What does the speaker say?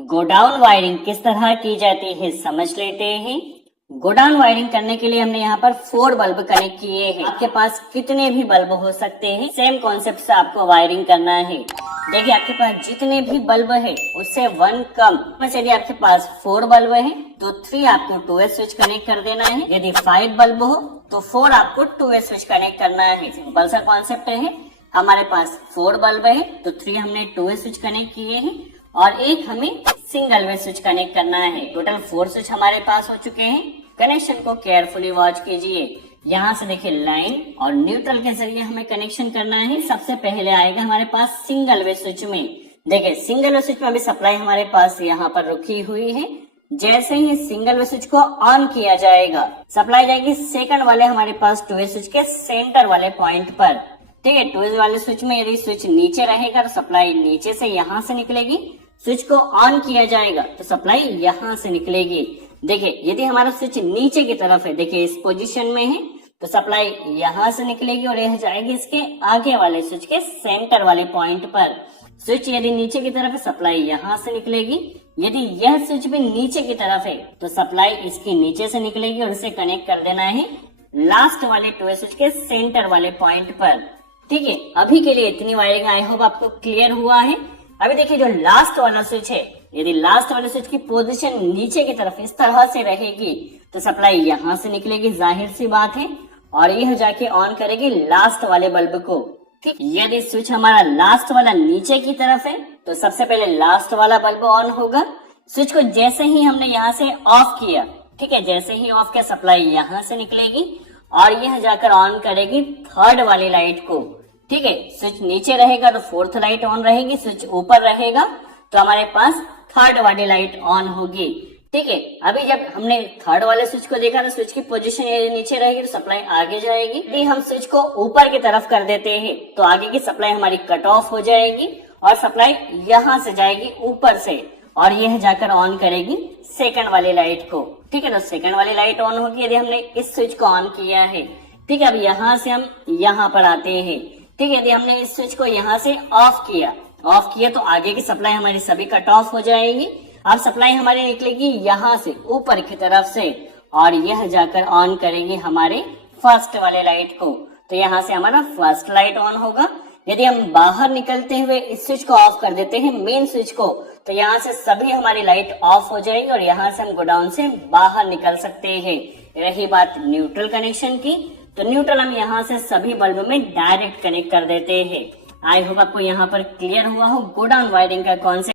Godown wiring किस तरह की जाती है समझ लेते हैं। गोडाउन वायरिंग करने के लिए हमने यहाँ पर 4 बल्ब कनेक्ट किए हैं। आपके पास कितने भी बल्ब हो सकते हैं, सेम कॉन्सेप्ट से आपको वायरिंग करना है। देखिए आपके पास जितने भी बल्ब है उससे 1 कम। यदि आपके पास 4 बल्ब है तो 3 आपको 2 वे स्विच कनेक्ट कर देना है। यदि 5 बल्ब हो तो 4 आपको 2 वे स्विच कनेक्ट करना है। सिंपल सा कॉन्सेप्ट है। हमारे पास 4 बल्ब है तो 3 हमने 2 वे स्विच कनेक्ट किए हैं और 1 हमें सिंगल वे स्विच कनेक्ट करना है। टोटल 4 स्विच हमारे पास हो चुके हैं। कनेक्शन को केयरफुली वॉच कीजिए। यहाँ से देखिए लाइन और न्यूट्रल के जरिए हमें कनेक्शन करना है। सबसे पहले आएगा हमारे पास सिंगल वे स्विच में। देखिए सिंगल वे स्विच में अभी सप्लाई हमारे पास यहाँ पर रुकी हुई है। जैसे ही सिंगल वे स्विच को ऑन किया जाएगा, सप्लाई जाएगी सेकंड वाले हमारे पास 2 वे स्विच के सेंटर वाले पॉइंट पर। ठीक है, 2 वे वाले स्विच में यदि स्विच नीचे रहेगा तो सप्लाई नीचे से यहाँ से निकलेगी। स्विच को ऑन किया जाएगा तो सप्लाई यहाँ से निकलेगी। देखिए यदि हमारा स्विच नीचे की तरफ है, देखिए इस पोजीशन में है, तो सप्लाई यहाँ से निकलेगी और यह जाएगी इसके आगे वाले स्विच के सेंटर वाले पॉइंट पर। स्विच यदि नीचे की तरफ है, सप्लाई यहाँ से निकलेगी। यदि यह स्विच भी नीचे की तरफ है तो सप्लाई इसके नीचे से निकलेगी और इसे कनेक्ट कर देना है लास्ट वाले 2 वे स्विच के सेंटर वाले पॉइंट पर। ठीक है, अभी के लिए इतनी वायरिंग आई होप आपको क्लियर हुआ है। अभी देखिए जो लास्ट वाला स्विच है, यदि लास्ट वाले स्विच की पोजीशन नीचे की तरफ इस तरह से रहेगी तो सप्लाई यहाँ से निकलेगी, जाहिर सी बात है, और यह जाके ऑन करेगी लास्ट वाले बल्ब को। ठीक, यदि स्विच हमारा लास्ट वाला नीचे की तरफ है तो सबसे पहले लास्ट वाला बल्ब ऑन होगा। स्विच को जैसे ही हमने यहाँ से ऑफ किया, ठीक है, जैसे ही ऑफ किया सप्लाई यहाँ से निकलेगी और यह जाकर ऑन करेगी थर्ड वाली लाइट को। ठीक है, स्विच नीचे रहेगा तो 4th लाइट ऑन रहेगी, स्विच ऊपर रहेगा तो हमारे पास थर्ड वाली लाइट ऑन होगी। ठीक है, अभी जब हमने थर्ड वाले स्विच को देखा तो स्विच की पोजीशन नीचे रहेगी तो सप्लाई आगे जाएगी। यदि हम स्विच को ऊपर की तरफ कर देते हैं तो आगे की सप्लाई हमारी कट ऑफ हो जाएगी और सप्लाई यहाँ से जाएगी ऊपर से और यह जाकर ऑन करेगी सेकंड वाली लाइट को। ठीक है, तो सेकंड वाली लाइट ऑन होगी यदि हमने इस स्विच को ऑन किया है। ठीक है, अब यहाँ से हम यहाँ पर आते हैं। ठीक है, यदि हमने इस स्विच को यहाँ से ऑफ किया तो आगे की सप्लाई हमारी सभी कट ऑफ हो जाएगी। अब सप्लाई हमारी निकलेगी यहाँ से ऊपर की तरफ से और यह जाकर ऑन करेगी हमारे फर्स्ट वाले लाइट को। तो यहाँ से हमारा फर्स्ट लाइट ऑन होगा। यदि हम बाहर निकलते हुए इस स्विच को ऑफ कर देते हैं, मेन स्विच को, तो यहाँ से सभी हमारी लाइट ऑफ हो जाएगी और यहाँ से हम गोडाउन से बाहर निकल सकते हैं। रही बात न्यूट्रल कनेक्शन की, तो न्यूट्रल हम यहाँ से सभी बल्ब में डायरेक्ट कनेक्ट कर देते हैं। आई होप आपको यहाँ पर क्लियर हुआ हो गोडाउन वायरिंग का कॉन्सेप्ट।